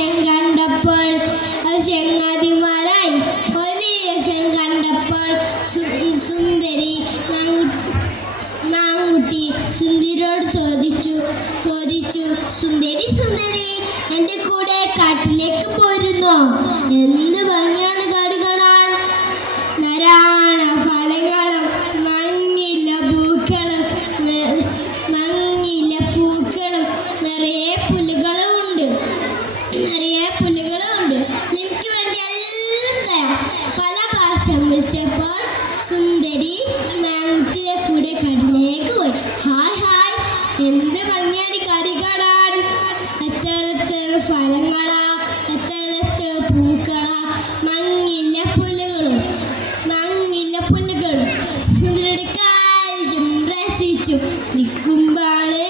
ദിവസം കണ്ടപ്പോൾ ചങ്ങാതിമാരായി ഒരു ദിവസം കണ്ടപ്പോൾ സുന്ദരി മാങ്കുട്ടി സുന്ദരിയോട് ചോദിച്ചു സുന്ദരി സുന്ദരി എൻ്റെ കൂടെ കാട്ടിലേക്ക് പോരുന്നോ? എന്ത് ഭംഗിയാണ് കാട് കാണാൻ. ധാരാള ഫലങ്ങളും മങ്ങില്ല പൂക്കളും നിറയെ പുല്ലുകളും ഉണ്ട്. നിനക്ക് വേണ്ടി എല്ലാം തരാം. പല പ്രാവശ്യം വിളിച്ചപ്പോൾ സുന്ദരി മാങ്കുട്ടിയെ കൂടെ കാട്ടിലേക്ക് പോയി. ഹായ് ഹായ്, എന്ത് ഭംഗിയാണ് കാട് കാണാൻ. എത്ര ഫലങ്ങളാ, എത്ര പൂക്കളാ, മങ്ങില്ല പുല്ലുകളും സുന്ദരിയുടെ കാര്യം രസിച്ചു നിൽക്കുമ്പോഴാണ്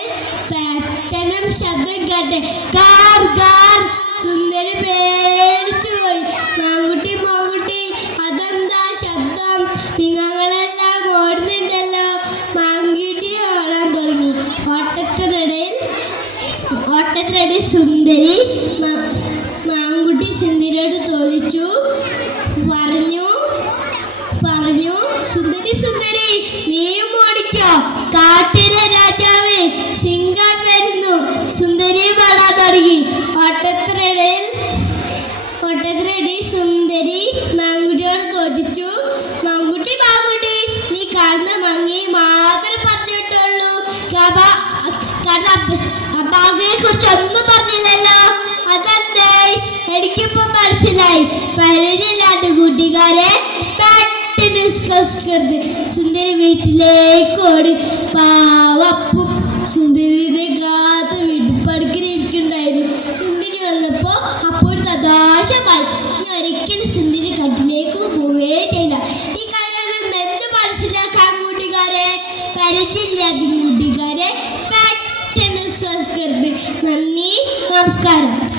പെട്ടെന്ന് ശബ്ദം കേട്ടെ. Car car. സുന്ദരി പേടിച്ചു പോയി. മാങ്കുട്ടി അതെന്താ ശബ്ദം? നിങ്ങളെല്ലാം ഓടുന്നുണ്ടല്ലോ. മാങ്കുട്ടി ഓടാൻ തുടങ്ങി. ഓട്ടത്തിനിടയിൽ സുന്ദരി മാങ്കുട്ടി സുന്ദരിയോട് ചോദിച്ചു പറഞ്ഞു സുന്ദരി നീയും ഓടിക്കോ, കാട്ടിലെ രാജാവ് സിംഹം വരുന്നു. സുന്ദരി പാടാൻ തുടങ്ങി. ഓട്ടത്തിനിടയിൽ സുന്ദരി മാങ്കുട്ടിയോട് ചോദിച്ചു മാങ്കുട്ടി നീ കാണുന്ന ഭംഗി മാത്രം പറഞ്ഞിട്ടുള്ളൂ, അപ്പാകെ കുറിച്ചൊന്നും പറഞ്ഞില്ലല്ലോ. അതെന്തേ? എനിക്കിപ്പോ മനസ്സിലായി. പരിചയമില്ലാത്ത കൂട്ടുകാരെ സുന്ദരി വീട്ടിലേക്ക് ഓടി. പാവപ്പും സുന്ദരിയുടെ കാത്ത് വീട്ടിൽ പടുക്കിരിക്കുന്നുണ്ടായിരുന്നു. സുന്ദരി വന്നപ്പോ അപ്പോൾ സന്തോഷമായി. ഇനി ഒരിക്കലും സുന്ദരി കാട്ടിലേക്ക് പോവേ ചെയ്യില്ല. ഈ കാര്യം എന്ത് മനസ്സിലാക്കാൻ കൂട്ടുകാരെ? പരിചയമില്ലാത്ത കൂട്ടുകാരെ പെട്ടെന്ന് സംസ്കൃതി. നന്ദി, നമസ്കാരം.